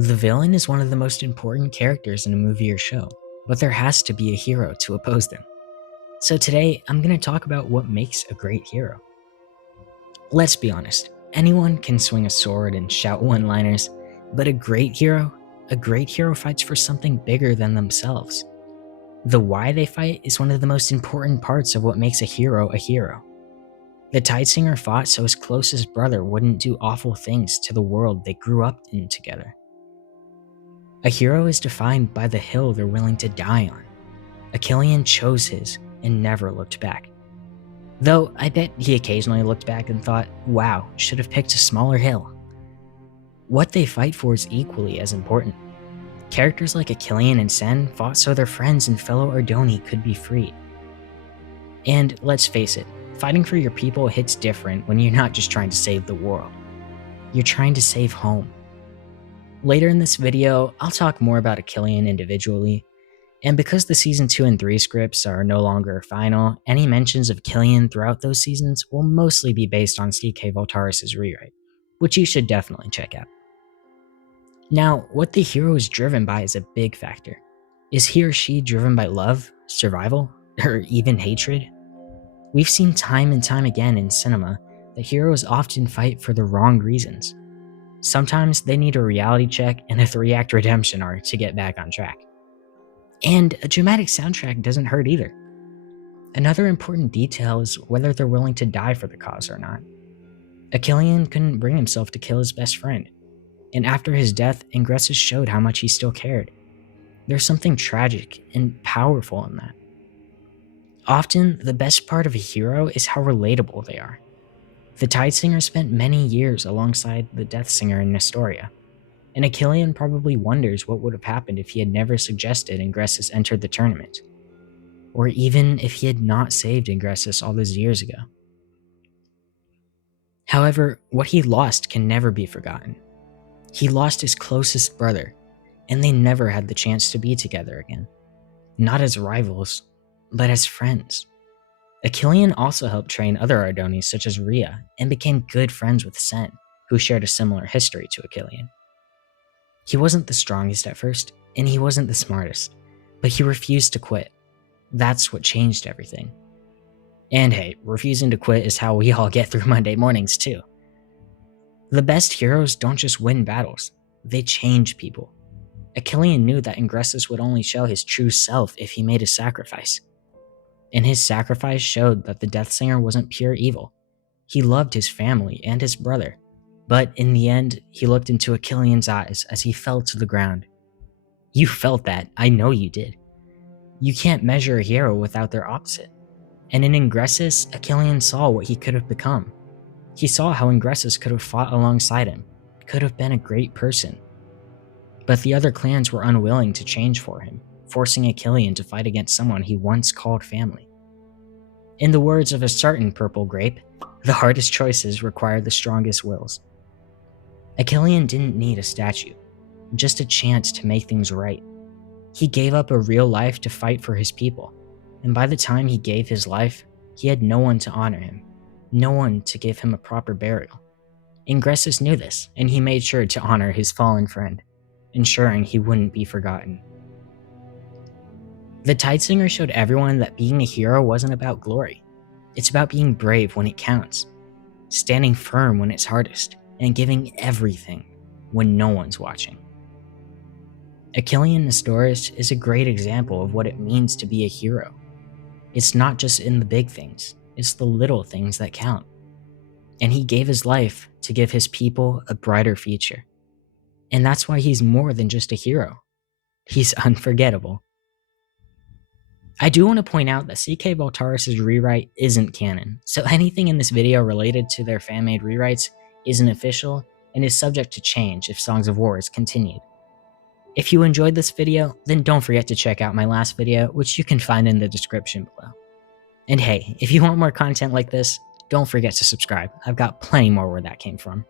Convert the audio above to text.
The villain is one of the most important characters in a movie or show, but there has to be a hero to oppose them. So today, I'm going to talk about what makes a great hero. Let's be honest, anyone can swing a sword and shout one-liners, but a great hero fights for something bigger than themselves. The why they fight is one of the most important parts of what makes a hero a hero. The Tidesinger fought so his closest brother wouldn't do awful things to the world they grew up in together. A hero is defined by the hill they're willing to die on. Achillean chose his and never looked back. Though I bet he occasionally looked back and thought, wow, should have picked a smaller hill. What they fight for is equally as important. Characters like Achillean and Sen fought so their friends and fellow Ardoni could be freed. And let's face it, fighting for your people hits different when you're not just trying to save the world. You're trying to save home. Later in this video, I'll talk more about Achillean individually, and because the Season 2 and 3 scripts are no longer final, any mentions of Achillean throughout those seasons will mostly be based on CK Voltaris' rewrite, which you should definitely check out. Now, what the hero is driven by is a big factor. Is he or she driven by love, survival, or even hatred? We've seen time and time again in cinema that heroes often fight for the wrong reasons. Sometimes they need a reality check and a 3-act redemption arc to get back on track. And a dramatic soundtrack doesn't hurt either. Another important detail is whether they're willing to die for the cause or not. Achillean couldn't bring himself to kill his best friend, and after his death, Ingressus showed how much he still cared. There's something tragic and powerful in that. Often, the best part of a hero is how relatable they are. The Tidesinger spent many years alongside the Deathsinger in Nestoria, and Achillean probably wonders what would have happened if he had never suggested Ingressus entered the tournament, or even if he had not saved Ingressus all those years ago. However, what he lost can never be forgotten. He lost his closest brother, and they never had the chance to be together again. Not as rivals, but as friends. Achillean also helped train other Ardonis such as Rhea, and became good friends with Sen, who shared a similar history to Achillean. He wasn't the strongest at first, and he wasn't the smartest, but he refused to quit. That's what changed everything. And hey, refusing to quit is how we all get through Monday mornings too. The best heroes don't just win battles, they change people. Achillean knew that Ingressus would only show his true self if he made a sacrifice. And his sacrifice showed that the Deathsinger wasn't pure evil. He loved his family and his brother, but in the end, he looked into Achillean's eyes as he fell to the ground. You felt that, I know you did. You can't measure a hero without their opposite. And in Ingressus, Achillean saw what he could have become. He saw how Ingressus could have fought alongside him, could have been a great person. But the other clans were unwilling to change for him, forcing Achillean to fight against someone he once called family. In the words of a certain purple grape, the hardest choices require the strongest wills. Achillean didn't need a statue, just a chance to make things right. He gave up a real life to fight for his people, and by the time he gave his life, he had no one to honor him, no one to give him a proper burial. Ingressus knew this, and he made sure to honor his fallen friend, ensuring he wouldn't be forgotten. The Tidesinger showed everyone that being a hero wasn't about glory. It's about being brave when it counts, standing firm when it's hardest, and giving everything when no one's watching. Achillean Nestoris is a great example of what it means to be a hero. It's not just in the big things, it's the little things that count. And he gave his life to give his people a brighter future. And that's why he's more than just a hero. He's unforgettable. I do want to point out that CK Voltaris' rewrite isn't canon, so anything in this video related to their fan-made rewrites isn't official and is subject to change if Songs of War is continued. If you enjoyed this video, then don't forget to check out my last video, which you can find in the description below. And hey, if you want more content like this, don't forget to subscribe. I've got plenty more where that came from.